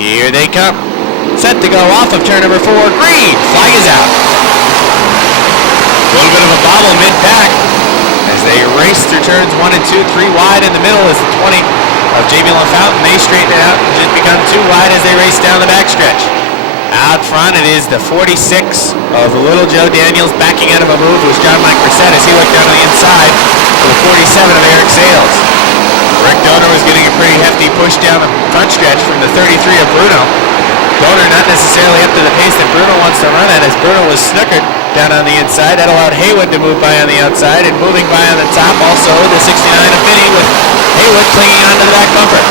Here they come. Set to go off of turn number 4. Green. Flag is out. A little bit of a bobble mid-pack as they race through turns 1 and 2. 3 wide in the middle is the 20 of JB LaFountain. They straighten it out and just become 2 wide as they race down the backstretch. Out front, it is the 46 of Little Joe Daniels. Backing out of a move was John Mike Brissett as he looked down on the inside for the 47 of Eric Sales. Rick Donor was getting a pretty hefty push down the front stretch from the 33 of Bruno. Donor not necessarily up to the pace that Bruno wants to run at as Bruno was snookered down on the inside. That allowed Haywood to move by on the outside, and moving by on the top also the 69 of Finney with Haywood clinging onto the back bumper.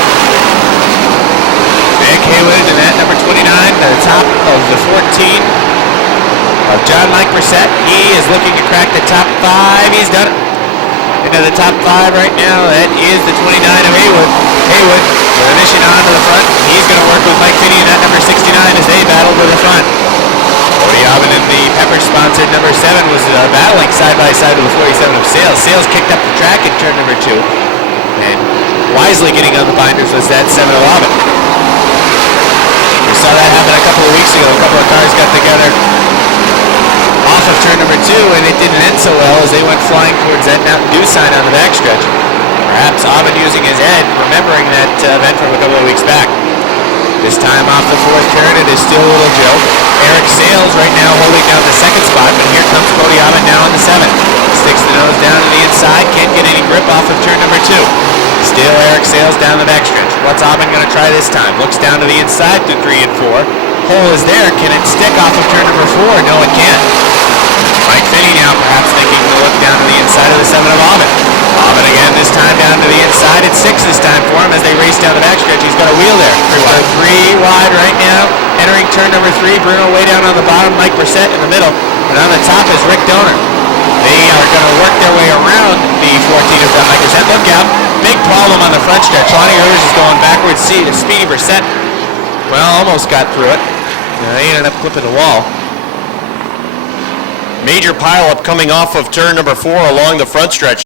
Nick Haywood in that number 29 to the top of the 14 of John Mike Brissett. He is looking to crack the top 5. He's done it. Into the top 5 right now. That is the 29 of Haywood. Haywood with a mission on to the front. He's going to work with Mike Finney in that number 69 as they battle to the front. Cody Aubin in the Pepper-sponsored number 7 was battling side by side with the 47 of Sales. Sales kicked up the track in turn number 2. And wisely getting on the binders was that 7 of Aubin. We saw that happen a couple of weeks ago. A couple of cars got together off of turn number 2, and it didn't end so well as they went flying towards that Mountain Dew sign on the backstretch. Perhaps Aubin using his head, remembering that event from a couple of weeks back. This time off the 4th turn, it is still Little Joe. Eric Sales right now holding down the 2nd spot, but here comes Cody Aubin now on the 7th. Sticks the nose down to the inside, can't get any grip off of turn number 2. Still Eric Sales down the backstretch. What's Aubin going to try this time? Looks down to the inside to 3 and 4. Hole is there. Can it stick off of turn number 4? No, it can't. Mike Finney now perhaps thinking to look down to the inside of the 7 of Aubin. Aubin again this time down to the inside. It's 6 this time for him as they race down the backstretch. He's got a wheel there. 3 wide right now. Entering turn number 3. Bruno way down on the bottom. Mike Brissett in the middle. And on the top is Rick Donor. They are going to work their way around the 14 of John Mike Brissett. Look out. Big problem on the front stretch. Lonnie Rivers is going backwards. See the Speedy Brissett. Well, almost got through it. They ended up clipping the wall. Major pileup coming off of turn number 4 along the front stretch.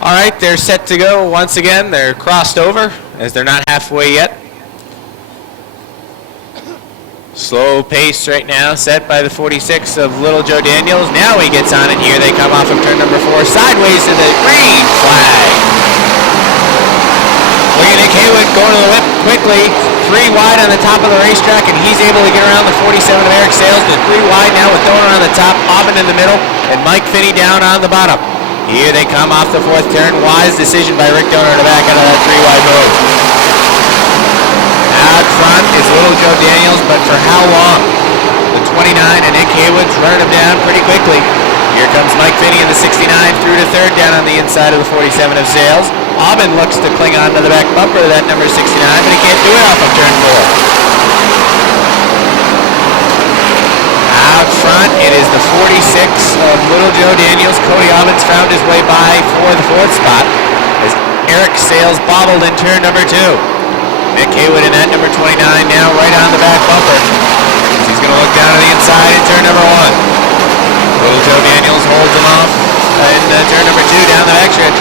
All right, they're set to go once again. They're crossed over as they're not halfway yet. Slow pace right now set by the 46 of Little Joe Daniels. Now he gets on it. Here they come off of turn number 4. Sideways to the green flag. Look at Nick Haywood going to the whip quickly. 3 wide on the top of the racetrack, and he's able to get around the 47 of Eric Sales. The 3 wide now with Donor on the top, Aubin in the middle, and Mike Finney down on the bottom. Here they come off the 4th turn. Wise decision by Rick Donor to back out of that 3 wide move. Out front is Little Joe Daniels, but for how long? The 29 and Nick Haywood's running him down pretty quickly. Here comes Mike Finney in the 69 through to 3rd down on the inside of the 47 of Sales. Aubin looks to cling on to the back bumper of that number 69, but he can't do it off of turn 4. Out front, it is the 46 of Little Joe Daniels. Cody Aubin's found his way by for the 4th spot as Eric Sales bobbled in turn number 2. Nick Haywood in that number 29 now right on the back bumper. He's going to look down to the inside in turn number 1. Little Joe Daniels holds him off in turn number 2 down the backstretch.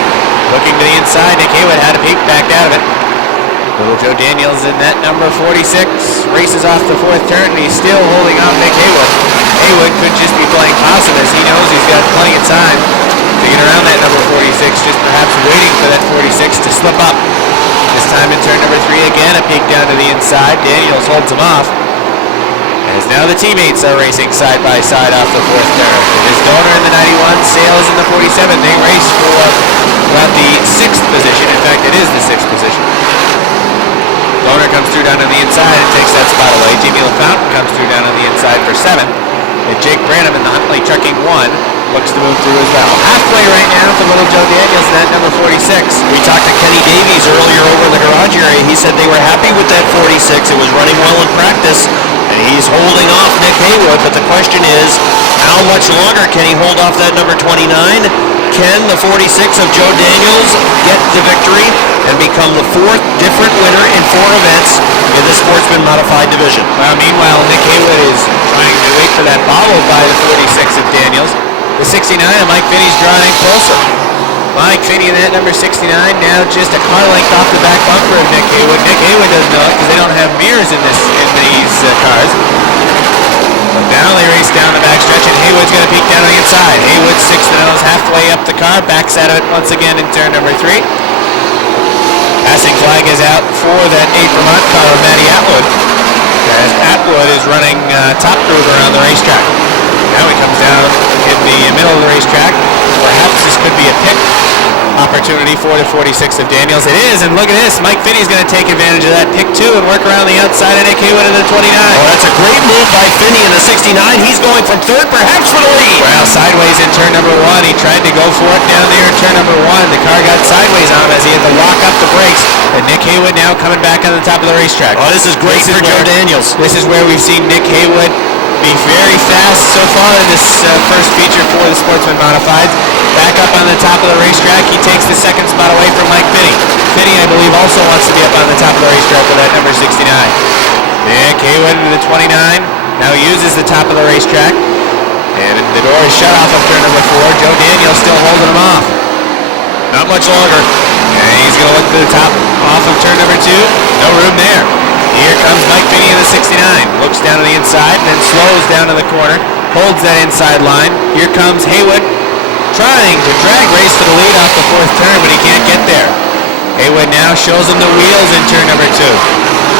Looking to the inside, Nick Haywood had a peek, backed out of it. Little Joe Daniels in that number 46 races off the 4th turn, and he's still holding off Nick Haywood. Haywood could just be playing possum as he knows he's got plenty of time to get around that number 46, just perhaps waiting for that 46 to slip up. This time in turn number 3 again, a peek down to the inside. Daniels holds him off. As now the teammates are racing side by side off the 4th turn. It is Donor in the 91, Sales in the 47. They race for about the 6th position. In fact, it is the 6th position. Donor comes through down on the inside and takes that spot away. Jamie LaFountain comes through down on the inside for 7th. And Jake Branham in the Huntley Trucking 1 looks to move through as well. Halfway right now for Little Joe Daniels, that number 46. We talked to Kenny Davies earlier over in the garage area. He said they were happy with that 46. It was running well in practice, and he's holding off Nick Haywood. But the question is, how much longer can he hold off that number 29? Can the 46 of Joe Daniels get the victory and become the 4th different winner in 4 events in the Sportsman Modified Division? Well, meanwhile, Nick Haywood is trying to wait for that bobble by the 46 of Daniels. The 69 of Mike Finney's drawing closer. Mike Finney in that number 69 now just a car length off the back bumper of Nick Haywood. Nick Haywood doesn't know it because they they don't have mirrors in these cars. But now they race down the backstretch, and Haywood's going to peek down on the inside. Haywood sticks the nose halfway up the car, backs out of it once again in turn number 3. Passing flag is out for that 8 Vermont car of Matty Atwood, as Atwood is running top group around the racetrack. Now he comes down in the middle of the racetrack. Perhaps this could be a pick opportunity for the 46 of Daniels. It is, and look at this. Mike Finney's going to take advantage of that pick 2 and work around the outside of Nick Haywood in the 29. Oh, that's a great move by Finney in the 69. He's going from 3rd, perhaps for the lead. Well, sideways in turn number 1. He tried to go for it down there in turn number 1. The car got sideways on him as he had to lock up the brakes. And Nick Haywood now coming back on the top of the racetrack. Oh, this is great for Joe Daniels. This is where we've seen Nick Haywood be very fast so far in this first feature for the Sportsman Modifieds. Back up on the top of the racetrack. He takes the second spot away from Mike Finney. Finney, I believe, also wants to be up on the top of the racetrack with that number 69. Nick Haywood into the 29. Now uses the top of the racetrack. And the door is shut off of turn number 4. Joe Daniels still holding him off. Not much longer. And he's going to look to the top off of turn number 2. No room there. Here comes Mike Finney in the 69. Looks down to the inside and then slows down to the corner. Holds that inside line. Here comes Haywood trying to drag race for the lead off the 4th turn, but he can't get there. Haywood now shows him the wheels in turn number 2.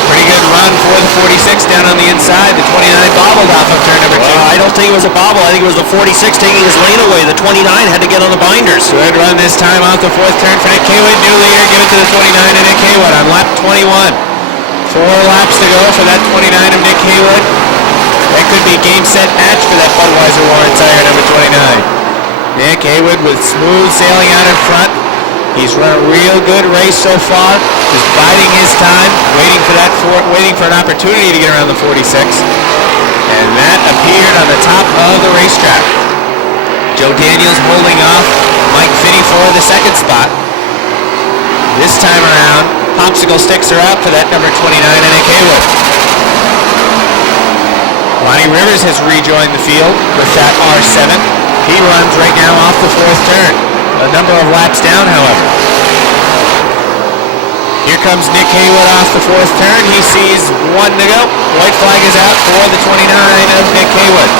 Pretty good run for the 46 down on the inside. The 29 bobbled off of turn number 2. I don't think it was a bobble. I think it was the 46 taking his lane away. The 29 had to get on the binders. Good run this time off the 4th turn for Nick Haywood. New leader, give it to the 29 of Nick Haywood on lap 21. 4 laps to go for that 29 of Nick Haywood. That could be game, set, match for that Budweiser Warren tire number 29. Nick Haywood with smooth sailing out in front. He's run a real good race so far. Just biding his time, waiting for an opportunity to get around the 46. And that appeared on the top of the racetrack. Joe Daniels holding off Mike Finney for the 2nd spot. This time around, popsicle sticks are out for that number 29 of Nick Haywood. Lonnie Rivers has rejoined the field with that R7. He runs right now off the 4th turn. A number of laps down, however. Here comes Nick Haywood off the 4th turn. He sees 1 to go. White flag is out for the 29 of Nick Haywood.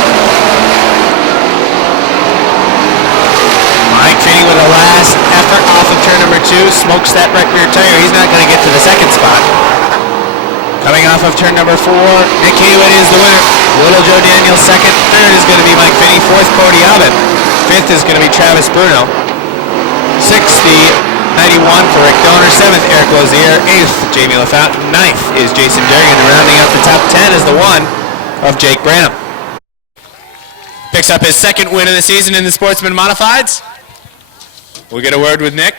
Mike Finney with a last effort off of turn number 2. Smokes that right rear tire. He's not going to get to the 2nd spot. Coming off of turn number 4, Nick Haywood is the winner. Little Joe Daniels 2nd. 3rd is going to be Mike Finney. 4th, Cody Abbott. 5th is going to be Travis Bruno. 6th, the 91 for Rick Donner. 7th, Eric Lozier. 8th, Jamie LaFountain. 9th is Jason Durgan. Rounding out the top 10 is the 1 of Jake Branham. Picks up his 2nd win of the season in the Sportsman Modifieds. We'll get a word with Nick.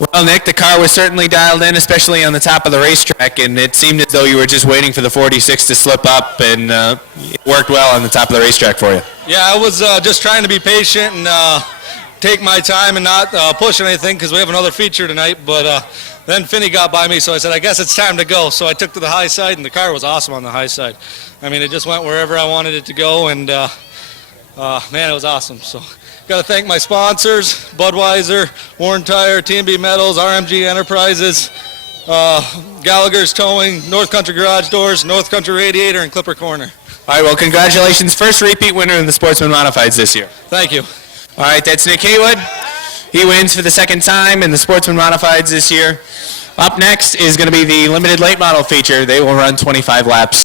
Well, Nick, the car was certainly dialed in, especially on the top of the racetrack, and it seemed as though you were just waiting for the 46 to slip up, and it worked well on the top of the racetrack for you. Yeah, I was just trying to be patient and take my time and not push anything because we have another feature tonight, but then Finney got by me, so I said, I guess it's time to go. So I took to the high side, and the car was awesome on the high side. I mean, it just went wherever I wanted it to go, and man, it was awesome. So got to thank my sponsors, Budweiser, Warren Tire, T&B Metals, RMG Enterprises, Gallagher's Towing, North Country Garage Doors, North Country Radiator, and Clipper Corner. All right, well, congratulations. First repeat winner in the Sportsman Modifieds this year. Thank you. All right, that's Nick Haywood. He wins for the 2nd time in the Sportsman Modifieds this year. Up next is going to be the limited late model feature. They will run 25 laps.